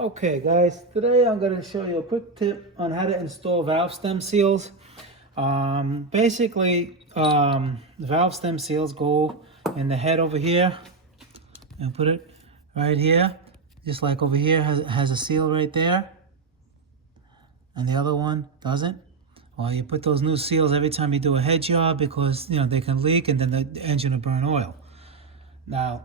Okay guys, today I'm going to show you a quick tip on how to install valve stem seals. The valve stem seals go in the head over here and put it right here, just like over here has a seal right there and the other one doesn't. Well, you put those new seals every time you do a head job because they can leak and then the engine will burn oil. Now,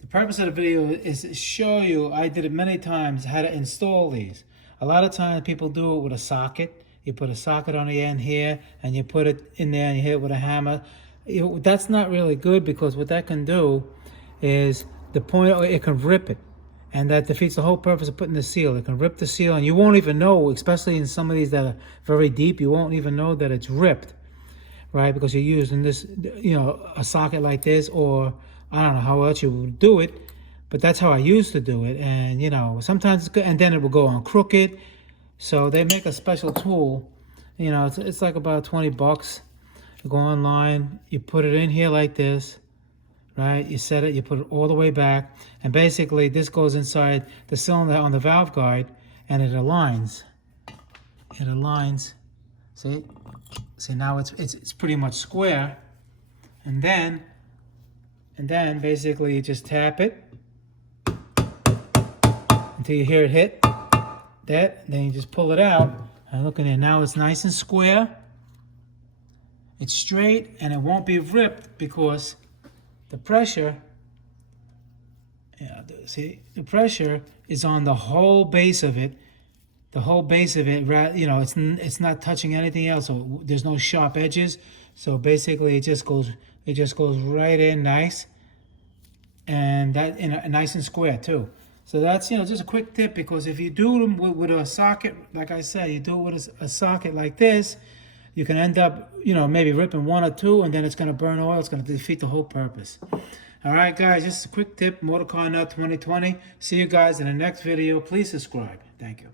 the purpose of the video is to show you, I did it many times, how to install these. A lot of times people do it with a socket. You put a socket on the end here and you put it in there and you hit it with a hammer. That's not really good because what that can do is it can rip it. And that defeats the whole purpose of putting the seal. It can rip the seal and you won't even know, especially in some of these that are very deep, you won't even know that it's ripped, right? Because you're using this, a socket like this, or I don't know how else you would do it, but that's how I used to do it. And sometimes it's good, and then it will go on crooked. So they make a special tool, it's like about 20 bucks. You go online, you put it in here like this, right? You set it, you put it all the way back, and basically this goes inside the cylinder on the valve guide, and it aligns. It aligns. See now it's pretty much square, and then basically you just tap it until you hear it hit that. Then you just pull it out, and look in there. Now it's nice and square. It's straight, and it won't be ripped because the pressure, the pressure is on the whole base of it. The whole base of it, it's not touching anything else. So there's no sharp edges. So basically, it just goes right in nice, and nice and square too. So that's just a quick tip, because if you do them with a socket, like I said, you do it with a socket like this, you can end up maybe ripping one or two, and then it's going to burn oil. It's going to defeat the whole purpose. All right, guys, just a quick tip. MotorCarNut 2020. See you guys in the next video. Please subscribe. Thank you.